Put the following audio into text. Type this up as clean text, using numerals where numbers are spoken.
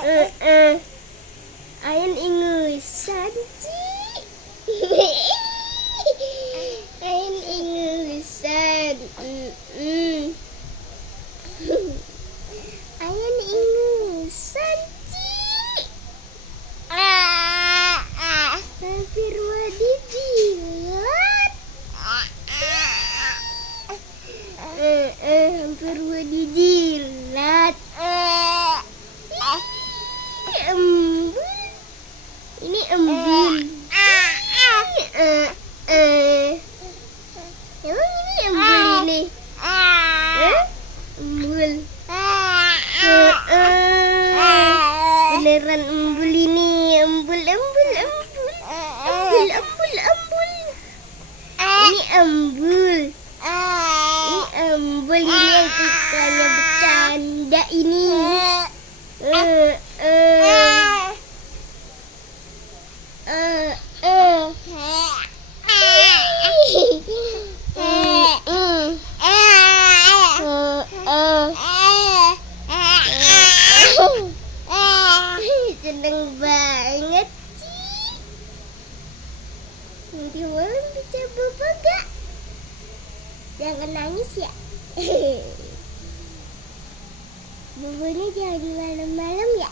Ayan ingusan, Ci. Ayan ingusan. Ayan ingusan, Ci. Hampir mau dijilat. Hampir mau dijilat. Embul. Ini embul. Emang ini embul ini? Embul. Beneran embul ini. Embul. Ini embul. Ini embul ini yang sukanya bercanda ini. Seneng banget, Ci. Nanti malam bisa bobo gak? Jangan nangis ya. Bobonya jangan malam-malam ya.